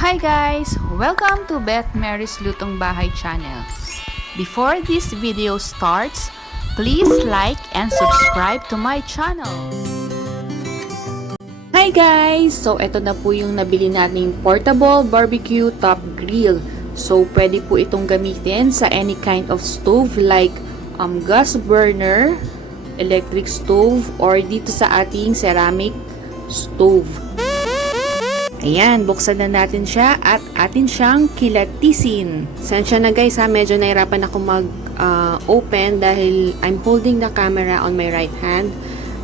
Hi guys! Welcome to Beth Mary's Lutong Bahay channel. Before this video starts, please like and subscribe to my channel. Hi guys! So ito na po yung nabili nating portable barbecue top grill. So pwede po itong gamitin sa any kind of stove like gas burner, electric stove, or dito sa ating ceramic stove. Ayan, buksan na natin siya at atin siyang kilatisin. Sensya na guys ha, medyo nahirapan ako mag-open dahil I'm holding the camera on my right hand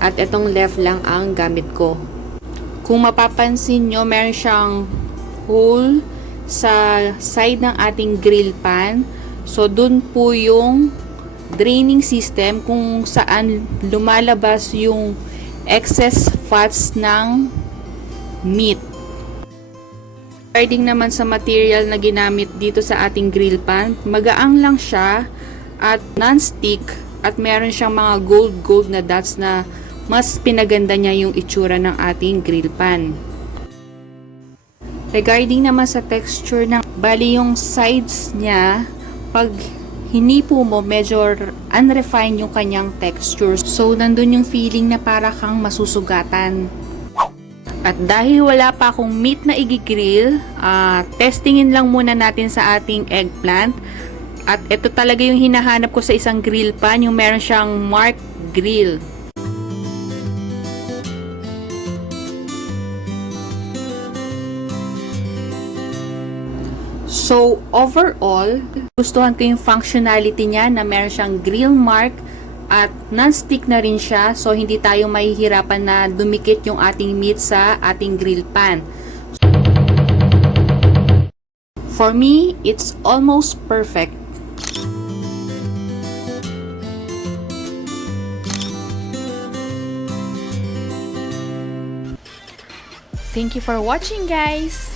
at itong left lang ang gamit ko. Kung mapapansin nyo, meron siyang hole sa side ng ating grill pan. So, dun po yung draining system kung saan lumalabas yung excess fats ng meat. Regarding naman sa material na ginamit dito sa ating grill pan, magaang lang siya at non-stick at meron siyang mga gold na dots na mas pinaganda niya yung itsura ng ating grill pan. Regarding naman sa texture ng bali yung sides niya, pag hinipo mo medyo unrefined yung kanyang texture. So nandun yung feeling na para kang masusugatan. At dahil wala pa akong meat na i-grill, testingin lang muna natin sa ating eggplant. At ito talaga yung hinahanap ko sa isang grill pan, yung meron siyang marked grill. So, overall, gustuhan ko yung functionality niya na meron siyang grill mark at non-stick na rin siya, so hindi tayo mahihirapan na dumikit yung ating meat sa ating grill pan. For me, it's almost perfect. Thank you for watching guys!